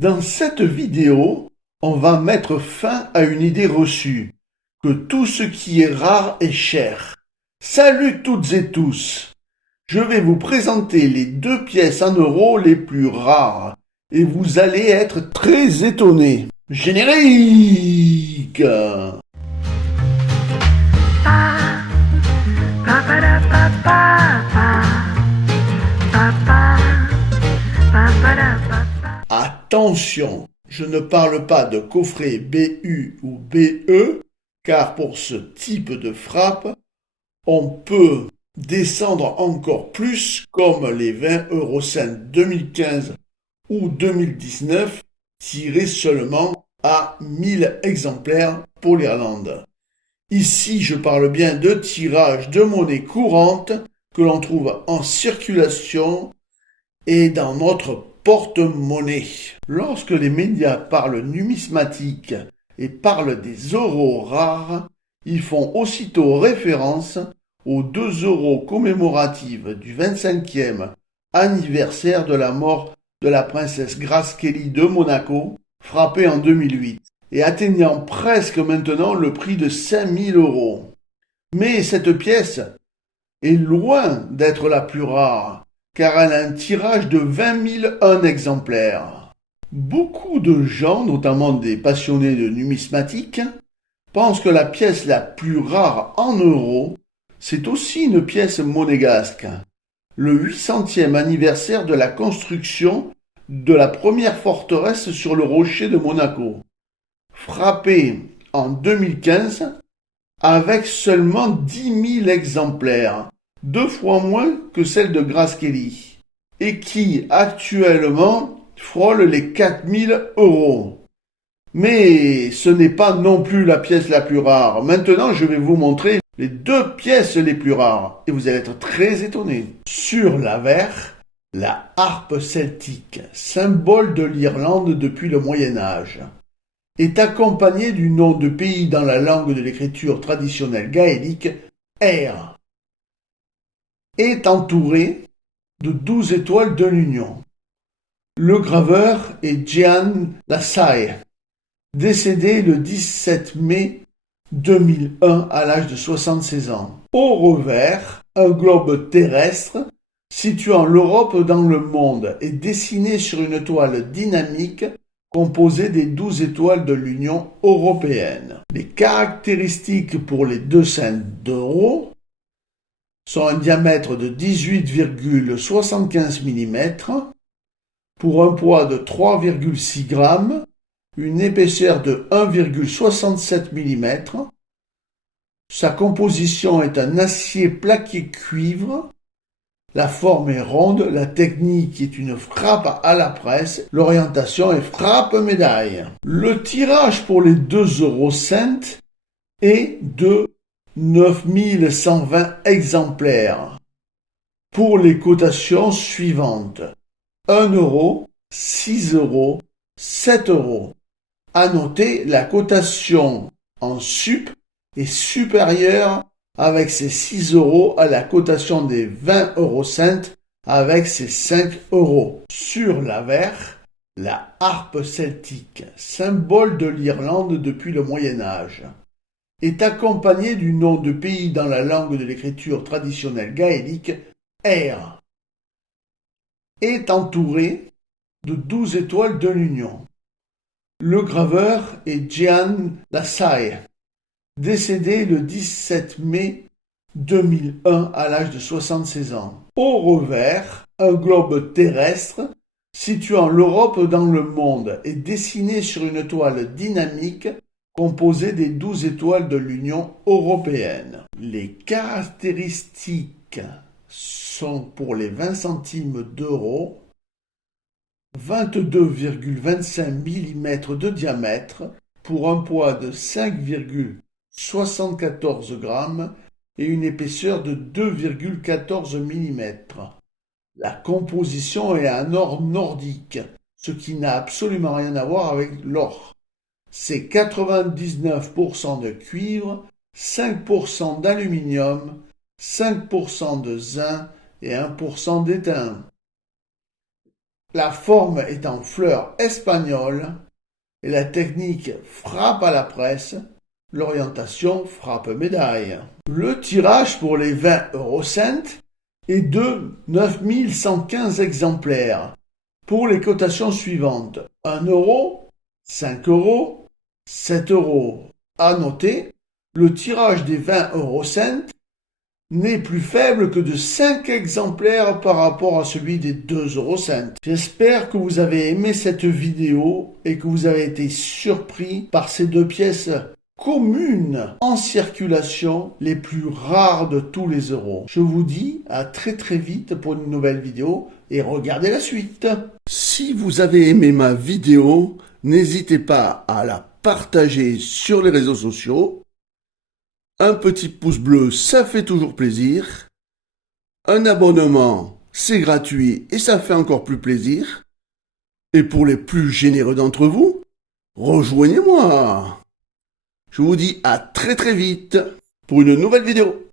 Dans cette vidéo, on va mettre fin à une idée reçue, que tout ce qui est rare est cher. Salut toutes et tous! Je vais vous présenter les deux pièces en euros les plus rares, et vous allez être très étonnés. Générique! Attention, je ne parle pas de coffret BU ou BE, car pour ce type de frappe, on peut descendre encore plus comme les 20 eurocents 2015 ou 2019 tirés seulement à 1000 exemplaires pour l'Irlande. Ici, je parle bien de tirage de monnaie courante que l'on trouve en circulation et dans notre porte-monnaie. Lorsque les médias parlent numismatique et parlent des euros rares, ils font aussitôt référence aux 2 euros commémoratifs du 25e anniversaire de la mort de la princesse Grace Kelly de Monaco, frappée en 2008, et atteignant presque maintenant le prix de 5000 euros. Mais cette pièce est loin d'être la plus rare, car elle a un tirage de 20 001 exemplaires. Beaucoup de gens, notamment des passionnés de numismatique, pensent que la pièce la plus rare en euros, c'est aussi une pièce monégasque, le 800e anniversaire de la construction de la première forteresse sur le rocher de Monaco, frappée en 2015 avec seulement 10 000 exemplaires, 2 fois moins que celle de Grace Kelly, et qui actuellement frôle les 4000 euros. Mais ce n'est pas non plus la pièce la plus rare. Maintenant, je vais vous montrer les 2 pièces les plus rares, et vous allez être très étonnés. Sur l'avers, la harpe celtique, symbole de l'Irlande depuis le Moyen-Âge, est accompagnée du nom de pays dans la langue de l'écriture traditionnelle gaélique, Éire, est entourée de 12 étoiles de l'Union. Le graveur est Jehan Lassalle, décédé le 17 mai 2001 à l'âge de 76 ans. Au revers, un globe terrestre situant l'Europe dans le monde est dessiné sur une toile dynamique composée des 12 étoiles de l'Union européenne. Les caractéristiques pour les 2 cents d'euros sont un diamètre de 18,75 mm pour un poids de 3,6 g, une épaisseur de 1,67 mm. Sa composition est un acier plaqué cuivre. La forme est ronde, la technique est une frappe à la presse, l'orientation est frappe-médaille. Le tirage pour les 2 eurocents est de 9120 exemplaires pour les cotations suivantes: 1 euro, 6 euros, 7 euros. À noter, la cotation en sup est supérieure avec ses 6 euros à la cotation des 20 eurocents avec ses 5 euros. Sur l'avers, la harpe celtique, symbole de l'Irlande depuis le Moyen-Âge, est accompagnée du nom de pays dans la langue de l'écriture traditionnelle gaélique, Éire, est entourée de 12 étoiles de l'Union. Le graveur est Jehan Lassalle, décédé le 17 mai 2001 à l'âge de 76 ans. Au revers, un globe terrestre situant l'Europe dans le monde est dessiné sur une toile dynamique composée des 12 étoiles de l'Union européenne. Les caractéristiques sont pour les 20 centimes d'euros: 22,25 mm de diamètre pour un poids de 5,74 g et une épaisseur de 2,14 mm. La composition est en or nordique, ce qui n'a absolument rien à voir avec l'or. C'est 99% de cuivre, 5% d'aluminium, 5% de zinc et 1% d'étain. La forme est en fleur espagnole et la technique frappe à la presse, l'orientation frappe médaille. Le tirage pour les 20 eurocents est de 9115 exemplaires pour les cotations suivantes: 1 euro, 5 euros, 7 euros. À noter, le tirage des 20 eurocents n'est plus faible que de 5 exemplaires par rapport à celui des 2 eurocents. J'espère que vous avez aimé cette vidéo et que vous avez été surpris par ces deux pièces communes en circulation, les plus rares de tous les euros. Je vous dis à très très vite pour une nouvelle vidéo et regardez la suite. Si vous avez aimé ma vidéo, n'hésitez pas à la partager sur les réseaux sociaux. Un petit pouce bleu, ça fait toujours plaisir. Un abonnement, c'est gratuit et ça fait encore plus plaisir. Et pour les plus généreux d'entre vous, rejoignez-moi. Je vous dis à très très vite pour une nouvelle vidéo.